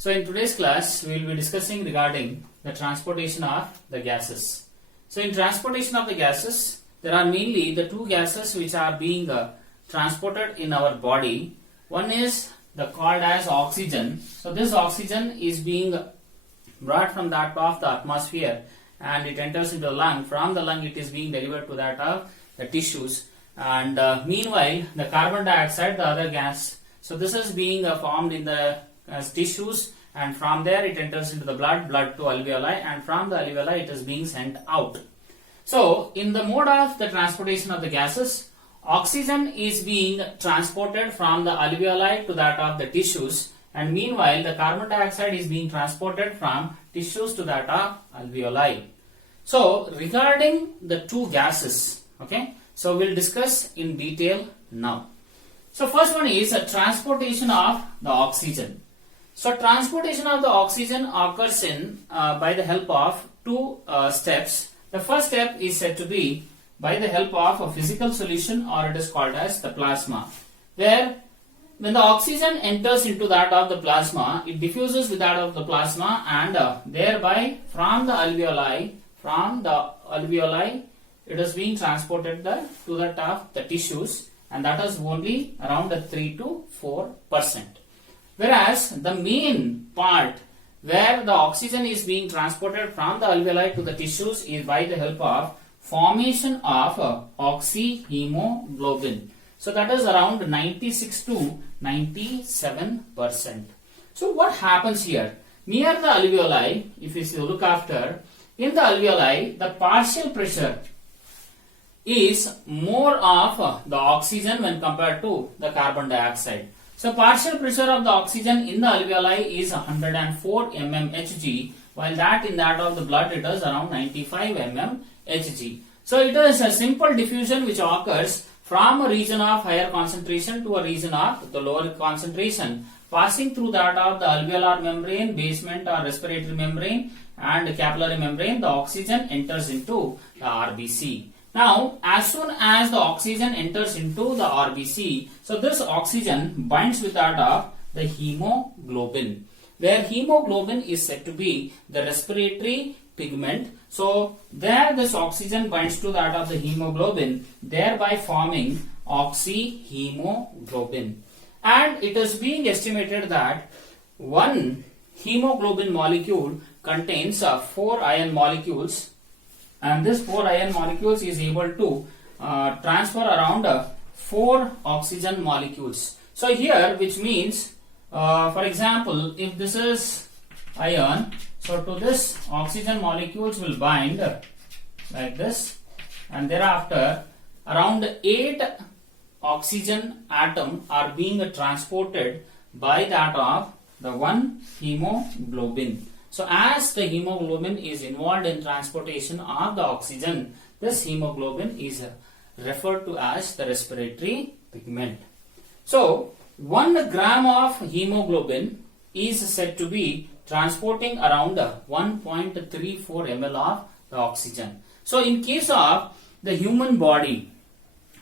So in today's class, we will be discussing regarding the transportation of the gases. So in transportation of the gases, there are mainly the two gases which are being transported in our body. One is called as oxygen. So this oxygen is being brought from that of the atmosphere and it enters into the lung. From the lung it is being delivered to that of the tissues, and meanwhile the carbon dioxide, the other gas, so this is being formed in the tissues, and from there it enters into the blood to alveoli, and from the alveoli it is being sent out. So in the mode of the transportation of the gases, oxygen is being transported from the alveoli to that of the tissues, and meanwhile the carbon dioxide is being transported from tissues to that of alveoli. So regarding the two gases, okay, so we'll discuss in detail now. So first one is a transportation of the oxygen. So transportation of the oxygen occurs in by the help of two steps. The first step is said to be by the help of a physical solution, or it is called as the plasma, where when the oxygen enters into that of the plasma, it diffuses with that of the plasma, and thereby from the alveoli, it is being transported to that of the tissues, and that is only around 3 to 4%. Whereas the main part where the oxygen is being transported from the alveoli to the tissues is by the help of formation of oxyhemoglobin. So that is around 96 to 97%. So what happens here? Near the alveoli, if you look after, in the alveoli, the partial pressure is more of the oxygen when compared to the carbon dioxide. So partial pressure of the oxygen in the alveoli is 104 mmHg, while that in that of the blood it is around 95 mmHg. So it is a simple diffusion which occurs from a region of higher concentration to a region of the lower concentration, passing through that of the alveolar membrane, basement or respiratory membrane, and capillary membrane. The oxygen enters into the RBC. Now, as soon as the oxygen enters into the RBC, so this oxygen binds with that of the hemoglobin, where hemoglobin is said to be the respiratory pigment. So, there this oxygen binds to that of the hemoglobin, thereby forming oxyhemoglobin. And it is being estimated that one hemoglobin molecule contains 4 iron molecules, and this 4 iron molecules is able to transfer around 4 oxygen molecules. So here, which means, for example, if this is iron, so to this oxygen molecules will bind like this, and thereafter around 8 oxygen atom are being transported by that of the one hemoglobin. So as the hemoglobin is involved in transportation of the oxygen, this hemoglobin is referred to as the respiratory pigment. So 1 gram of hemoglobin is said to be transporting around 1.34 ml of the oxygen. So in case of the human body,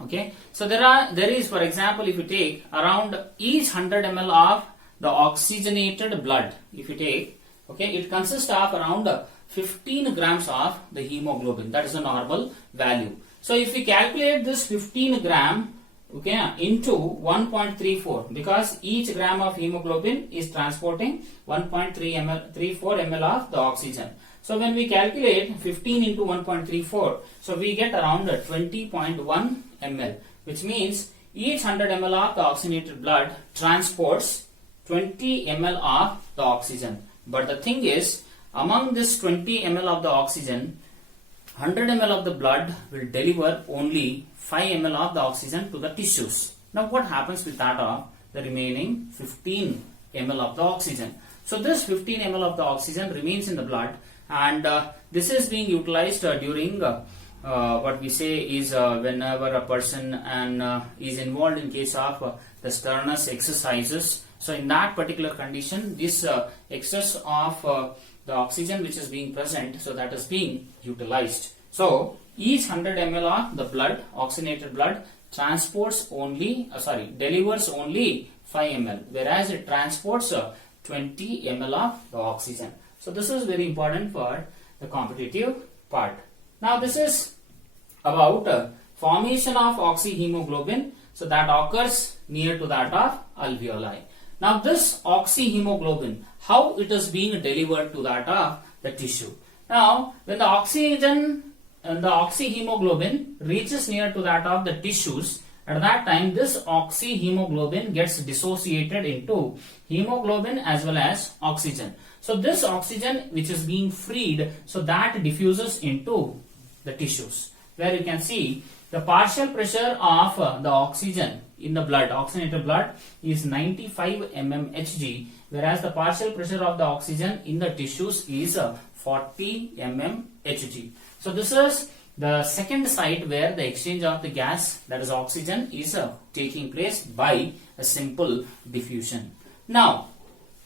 okay, so there is, for example, if you take around each 100 ml of the oxygenated blood, if you take, okay, it consists of around 15 grams of the hemoglobin. That is a normal value. So if we calculate this 15 gram, okay, into 1.34, because each gram of hemoglobin is transporting 1.34 ml of the oxygen. So when we calculate 15 into 1.34, so we get around 20.1 ml, which means each 100 ml of the oxygenated blood transports 20 ml of the oxygen. But the thing is, among this 20 ml of the oxygen, 100 ml of the blood will deliver only 5 ml of the oxygen to the tissues. Now what happens with that of the remaining 15 ml of the oxygen? So this 15 ml of the oxygen remains in the blood, and this is being utilized during what we say is whenever a person is involved in case of the strenuous exercises. So in that particular condition, this excess of the oxygen which is being present, so that is being utilized. So each 100 ml of the blood, oxygenated blood, delivers only 5 ml, whereas it transports 20 ml of the oxygen. So this is very important for the competitive part. Now this is about formation of oxyhemoglobin. So that occurs near to that of alveoli. Now this oxyhemoglobin, how it is being delivered to that of the tissue. Now when the oxygen and the oxyhemoglobin reaches near to that of the tissues, at that time this oxyhemoglobin gets dissociated into hemoglobin as well as oxygen. So this oxygen which is being freed, so that diffuses into the tissues, where you can see the partial pressure of the oxygen in the blood, oxygenated blood, is 95 mmHg, whereas the partial pressure of the oxygen in the tissues is 40 mmHg. So this is the second site where the exchange of the gas, that is oxygen, is taking place by a simple diffusion. Now,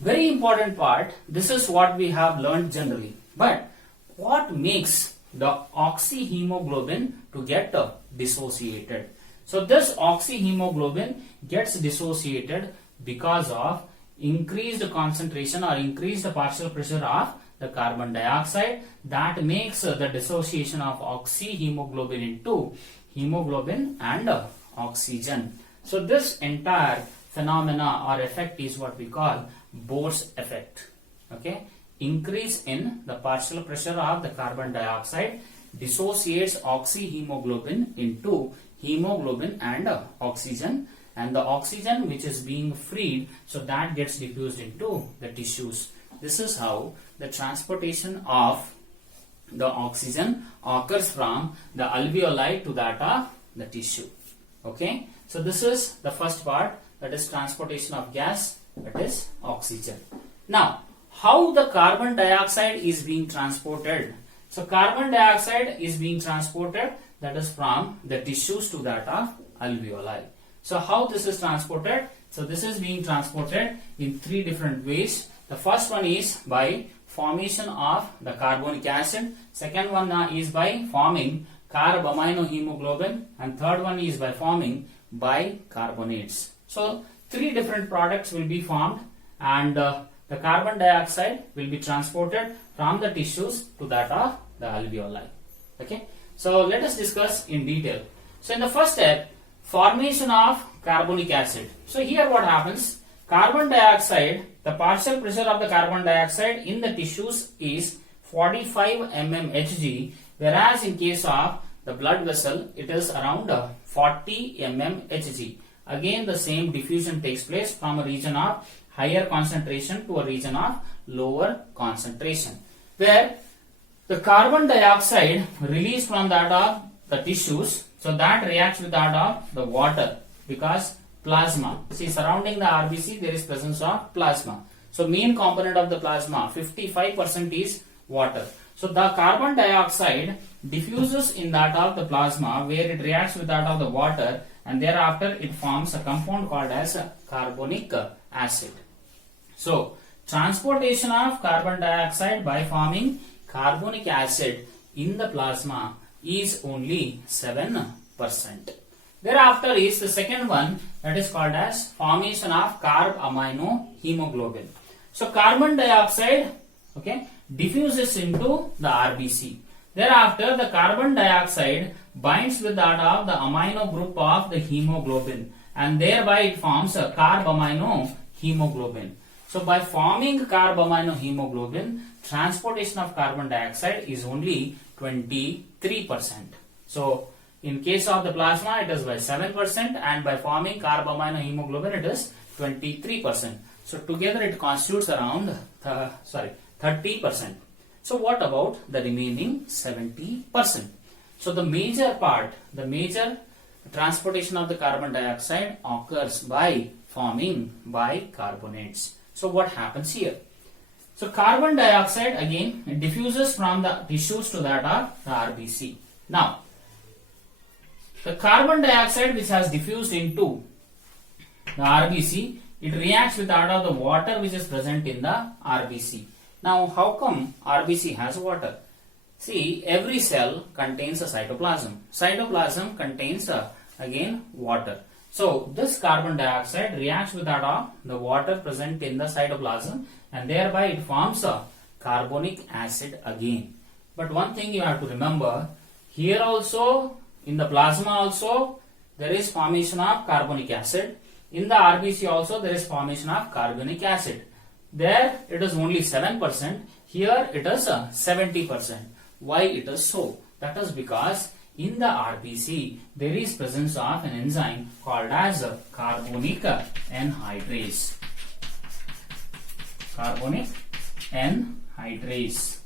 very important part, this is what we have learned generally. But what makes the oxyhemoglobin to get dissociated? So this oxyhemoglobin gets dissociated because of increased concentration or increased partial pressure of the carbon dioxide, that makes the dissociation of oxyhemoglobin into hemoglobin and oxygen. So this entire phenomena or effect is what we call Bohr's effect. Okay, increase in the partial pressure of the carbon dioxide dissociates oxyhemoglobin into hemoglobin and oxygen, and the oxygen which is being freed, so that gets diffused into the tissues. This is how the transportation of the oxygen occurs from the alveoli to that of the tissue. Okay, so this is the first part, that is transportation of gas, that is oxygen. Now, how the carbon dioxide is being transported? So carbon dioxide is being transported, that is from the tissues to that of alveoli. So how this is transported? So this is being transported in three different ways. The first one is by formation of the carbonic acid, second one is by forming carbaminohemoglobin, and third one is by forming bicarbonates. So three different products will be formed, and the carbon dioxide will be transported from the tissues to that of the alveoli. Okay, so let us discuss in detail. So in the first step, formation of carbonic acid. So here what happens? Carbon dioxide, the partial pressure of the carbon dioxide in the tissues is 45 mmHg, whereas in case of the blood vessel it is around 40 mmHg. Again the same diffusion takes place from a region of higher concentration to a region of lower concentration, where the carbon dioxide released from that of the tissues, so that reacts with that of the water, because plasma, see surrounding the RBC there is presence of plasma. So main component of the plasma, 55% is water. So the carbon dioxide diffuses in that of the plasma, where it reacts with that of the water, and thereafter it forms a compound called as carbonic acid. So transportation of carbon dioxide by forming carbonic acid in the plasma is only 7%. Thereafter is the second one, that is called as formation of carbaminohemoglobin. So carbon dioxide, okay, diffuses into the RBC. Thereafter the carbon dioxide binds with that of the amino group of the hemoglobin, and thereby it forms a carbaminohemoglobin. So by forming carbaminohemoglobin, transportation of carbon dioxide is only 23%. So in case of the plasma it is by 7%, and by forming carbaminohemoglobin it is 23%. So together it constitutes around 30%. So what about the remaining 70%? So the major part, the major transportation of the carbon dioxide occurs by forming bicarbonates. So what happens here? So carbon dioxide again it diffuses from the tissues to that of the RBC. Now the carbon dioxide which has diffused into the RBC, it reacts with that of the water which is present in the RBC. Now how come RBC has water? See, every cell contains a cytoplasm. Cytoplasm contains again water. So this carbon dioxide reacts with that of the water present in the cytoplasm, and thereby it forms a carbonic acid again. But one thing you have to remember, here also in the plasma also there is formation of carbonic acid. In the RBC also there is formation of carbonic acid. There it is only 7%, here it is 70%. Why it is so? That is because in the RBC there is presence of an enzyme called as carbonic anhydrase. Carbonic anhydrase.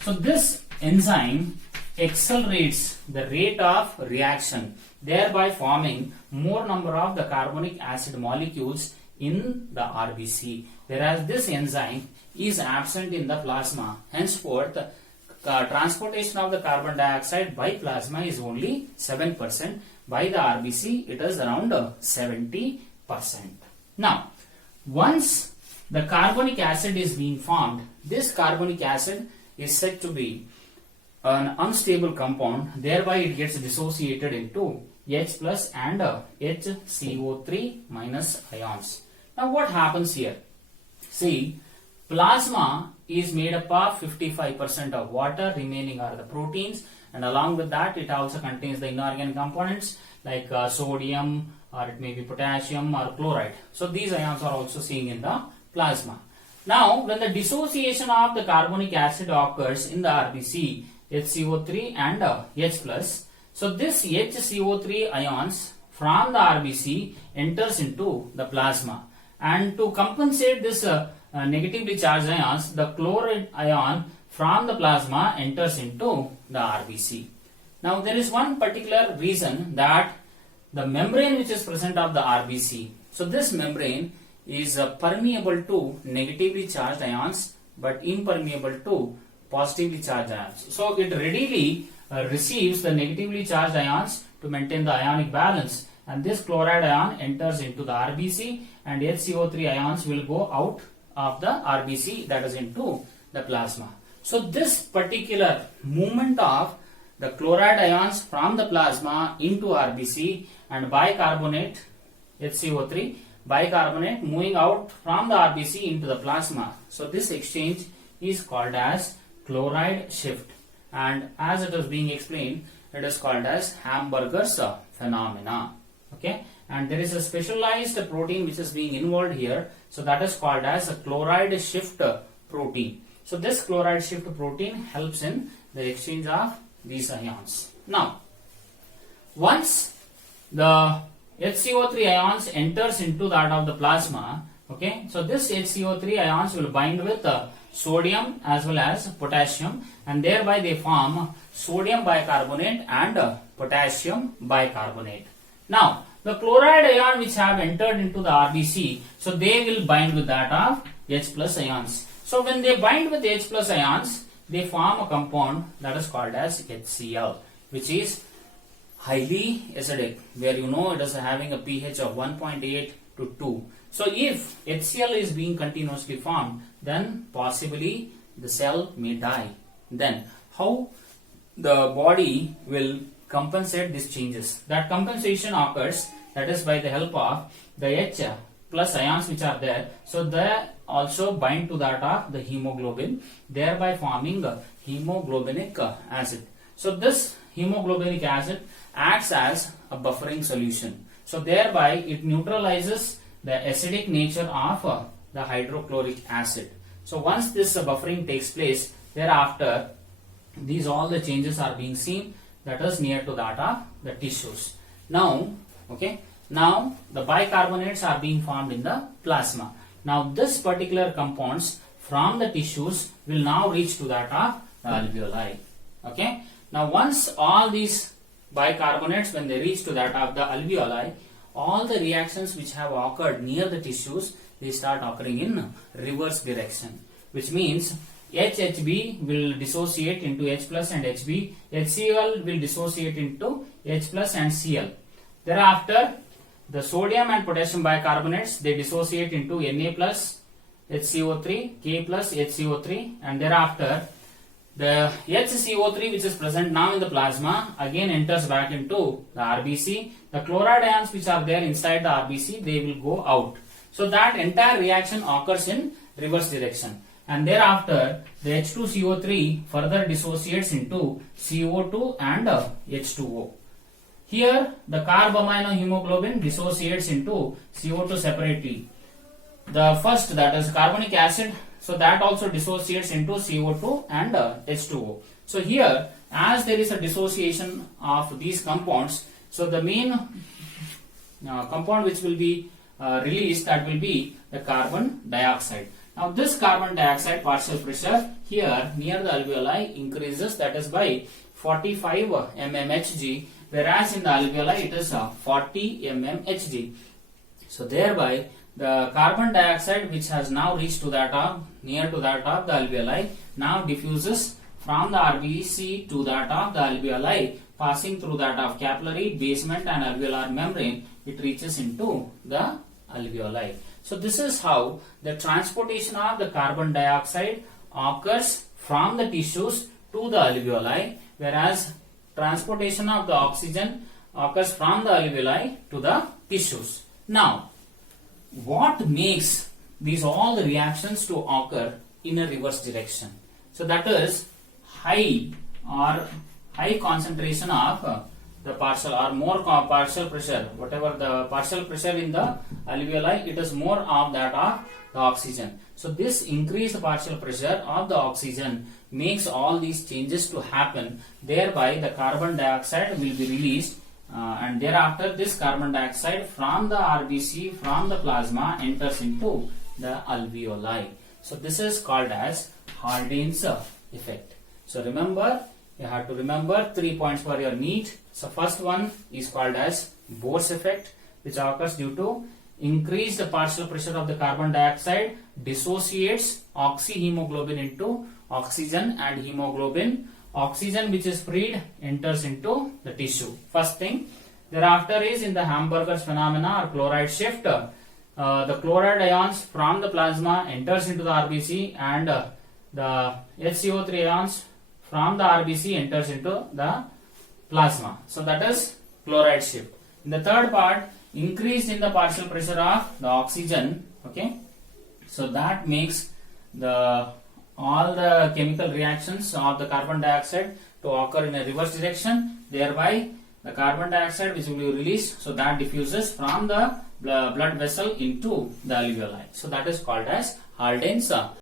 So this enzyme accelerates the rate of reaction, thereby forming more number of the carbonic acid molecules in the RBC, whereas this enzyme is absent in the plasma. Henceforth, transportation of the carbon dioxide by plasma is only 7%. By the RBC, it is around 70%. Now, once the carbonic acid is being formed, this carbonic acid is said to be an unstable compound, thereby it gets dissociated into H plus and HCO3 minus ions. Now what happens here? See, plasma is made up of 55% of water, remaining are the proteins, and along with that it also contains the inorganic components like sodium, or it may be potassium or chloride. So these ions are also seen in the plasma. Now when the dissociation of the carbonic acid occurs in the RBC, HCO3 and H plus, so this HCO3 ions from the RBC enters into the plasma, and to compensate this negatively charged ions, the chloride ion from the plasma enters into the RBC. Now there is one particular reason, that the membrane which is present of the RBC, so this membrane is permeable to negatively charged ions but impermeable to positively charged ions. So it readily receives the negatively charged ions to maintain the ionic balance, and this chloride ion enters into the RBC, and HCO3 ions will go out of the RBC, that is into the plasma. So this particular movement of the chloride ions from the plasma into RBC and bicarbonate HCO3, bicarbonate moving out from the RBC into the plasma, so this exchange is called as chloride shift, and as it is being explained, it is called as Hamburger's phenomena. Okay, and there is a specialized protein which is being involved here, so that is called as a chloride shift protein. So this chloride shift protein helps in the exchange of these ions. Now, once the HCO3 ions enters into that of the plasma, okay, so this HCO3 ions will bind with sodium as well as potassium, and thereby they form sodium bicarbonate and potassium bicarbonate. Now, the chloride ion which have entered into the RBC, so they will bind with that of H plus ions. So when they bind with H plus ions, they form a compound that is called as HCl, which is highly acidic, where you know it is having a pH of 1.8 to 2. So if HCl is being continuously formed, then possibly the cell may die. Then how the body will compensate these changes? That compensation occurs, that is by the help of the H plus ions which are there. So they also bind to that of the hemoglobin, thereby forming the hemoglobinic acid. So this hemoglobinic acid acts as a buffering solution. So thereby it neutralizes the acidic nature of the hydrochloric acid. So once this buffering takes place, thereafter these all the changes are being seen, that is near to that of the tissues. Now, okay, now the bicarbonates are being formed in the plasma. Now this particular compounds from the tissues will now reach to that of the alveoli. Okay. Now once all these bicarbonates, when they reach to that of the alveoli, all the reactions which have occurred near the tissues, they start occurring in reverse direction, which means HHB will dissociate into H plus and HB, HCl will dissociate into H plus and Cl. Thereafter, the sodium and potassium bicarbonates, they dissociate into Na plus HCO3, K plus HCO3, and thereafter the HCO3 which is present now in the plasma again enters back into the RBC. The chloride ions which are there inside the RBC, they will go out. So that entire reaction occurs in reverse direction. And thereafter the H2CO3 further dissociates into CO2 and H2O. Here the carbaminohemoglobin dissociates into CO2 separately. The first, that is carbonic acid, so that also dissociates into CO2 and H2O. So here, as there is a dissociation of these compounds, so the main compound which will be released, that will be the carbon dioxide. Now this carbon dioxide partial pressure here near the alveoli increases, that is by 45 mmHg, whereas in the alveoli it is 40 mmHg. So thereby the carbon dioxide which has now reached to that of near to that of the alveoli now diffuses from the RBC to that of the alveoli, passing through that of capillary, basement and alveolar membrane. It reaches into the alveoli. So this is how the transportation of the carbon dioxide occurs from the tissues to the alveoli, whereas transportation of the oxygen occurs from the alveoli to the tissues. Now, what makes these all the reactions to occur in a reverse direction? So that is high concentration of the partial or more partial pressure, whatever the partial pressure in the alveoli, it is more of that of the oxygen. So this increased partial pressure of the oxygen makes all these changes to happen. Thereby the carbon dioxide will be released, and thereafter this carbon dioxide from the RBC, from the plasma, enters into the alveoli. So this is called as Haldane's effect. So remember, you have to remember 3 points for your Neet. So first one is called as Bohr's effect, which occurs due to increased partial pressure of the carbon dioxide dissociates oxyhemoglobin into oxygen and hemoglobin. Oxygen which is freed enters into the tissue. First thing. Thereafter is in the Hamburger's phenomena or chloride shift. The chloride ions from the plasma enters into the RBC, and the HCO3 ions from the RBC enters into the plasma. So that is chloride shift. In the third part, increase in the partial pressure of the oxygen. Okay, so that makes all the chemical reactions of the carbon dioxide to occur in a reverse direction. Thereby the carbon dioxide which will be released, so that diffuses from the blood vessel into the alveoli. So that is called as Haldane's